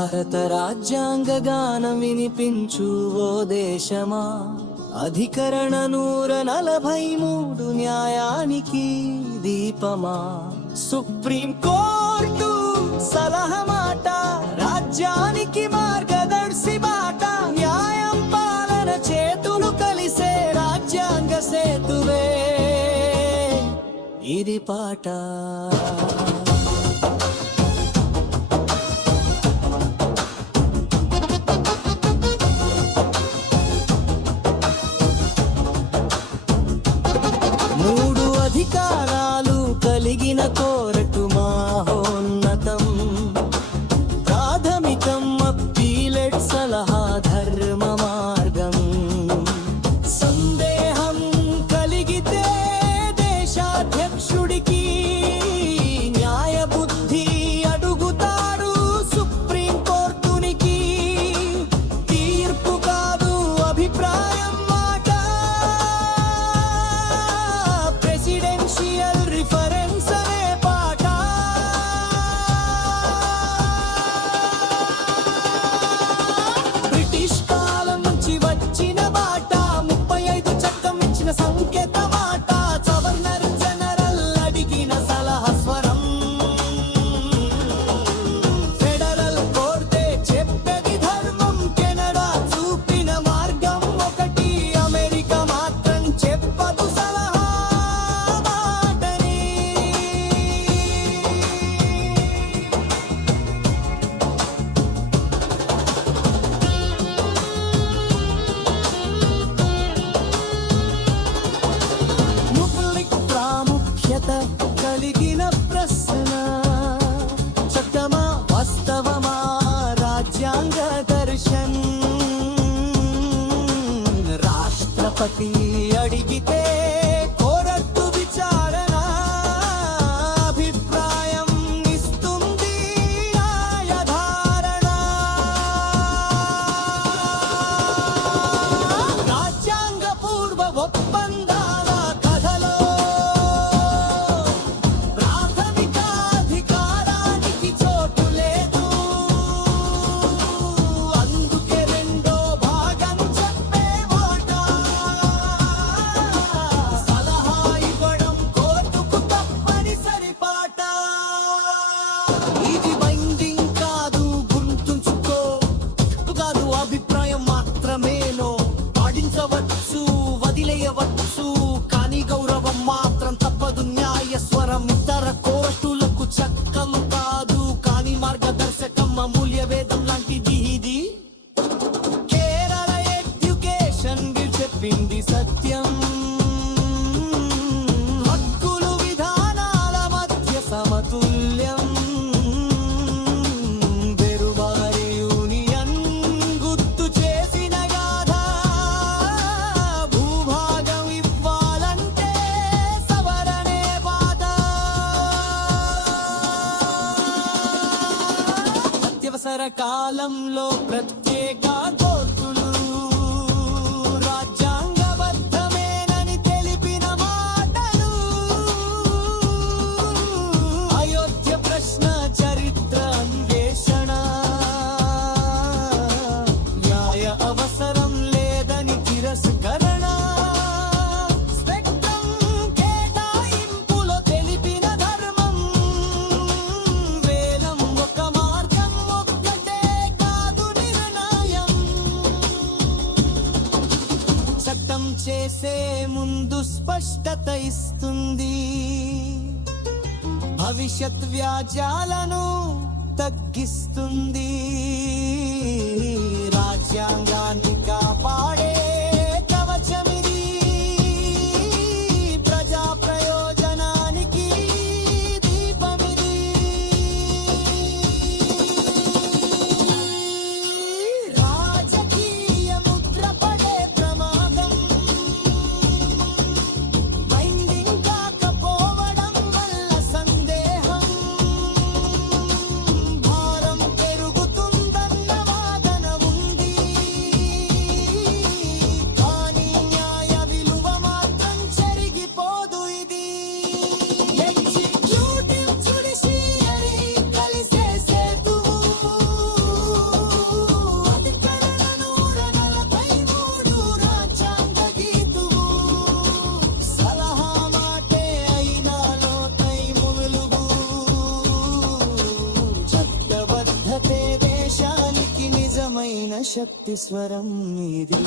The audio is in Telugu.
భారత రాజ్యాంగ గానం వినిపించు ఓ దేశమా, అధికరణ 143 న్యాయానికి దీపమా. సుప్రీం కోర్టు సలహా మాట రాజ్యానికి మార్గదర్శి బాట, న్యాయం పాలన చేతులు కలిసే రాజ్యాంగ సేతువే ఇది పాట. అధికారాలు కలిగిన కోరటు మహోన్నతం, ప్రాథమికం అప్పీలెట్ సలహా ధర్మ మార్గం. సందేహం కలిగితే దేశాధ్యక్షుడికి న్యాయ బుద్ధి అడుగుతాడు సుప్రీం కోర్టునికి. తీర్పు కాదు అభిప్రాయం మాట, ప్రెసిడెన్షియల్ రిఫరెన్స్ అనే పాట. బ్రిటిష్ కాలం నుంచి వచ్చిన బాట, 35 చట్టం ఇచ్చిన సంకేత మాట. గవర్నర్ జనరల్ అడిగిన సలహా స్వరం, ఫెడరల్ కోర్టే చెప్పేది ధర్మం. కెనడా చూపిన మార్గం ఒకటి, అమెరికా మాత్రం చెప్పదు సలహా బాటని. ముకులిక్ ప్రాముఖ్యత కలిగిన ప్రశ్న, చట్టమా వాస్తవమా రాజ్యాంగ దర్శన్. రాష్ట్రపతి అడిగితే కోరట్టు విచారణ, అభిప్రాయం ఇస్తుంది న్యాయధారణ. రాజ్యాంగ పూర్వ ఒప్పందాల కథలో ప్రాథమిక అధికారానికి చోటు లేదు. అందుకే రెండో భాగం చెప్పే మాట, సలహా ఇవ్వడం కోర్టుకు తప్పనిసరి పాట. ఇది బైండింగ్ కాదు గుర్తుంచుకో, కాదు అభిప్రాయం మాత్రమేనో. పాటించవచ్చు వదిలేయవచ్చు కానీ గౌరవం మాత్రం తప్పదు. న్యాయ స్వరం ఇతర కోర్టులకు చక్కలు కాదు కానీ మార్గదర్శకం, అమూల్య వేదం లాంటిది ఇది. కేరళ ఎడ్యుకేషన్ బిల్ చెప్పింది సత్యం, హక్కులు విధానాల మధ్య సమతుల్యం. బెరువారి యూనియన్ గుర్తు చేసిన గాథ, భూభాగం ఇవ్వాలంటే సవరణే బాధ. అత్యవసర కాలంలో ప్రత్యేక కోర్టులు రాజ్యాంగబద్ధమేనని తెలిపిన మాటలు. అయోధ్య ప్రశ్న చరిత్ర అన్వేషణ, న్యాయ అవసరం లేదని తిరస్కరణ. స్పెక్ట్రం కేటాయింపులో తెలిపిన ధర్మం, వేలం ఒక మార్గం ఒక్కటే కాదు నిర్ణయం. చట్టం చేసే ముందు స్పష్టత ఇస్తుంది, భవిష్యత్ వ్యాజ్యాలను తగ్గిస్తుంది. రాజ్యాంగాన్ని కాపాడే కవచమిది, ప్రజా ప్రయోజనానికి దీపమిది. రాజకీయ ముద్ర పడే ప్రమాదం, బైండింగ్ కాకపోవడం వల్ల సందేహం. భారం పెరుగుతుందన్న వాదన ఉంది, శక్తి స్వరం ఇది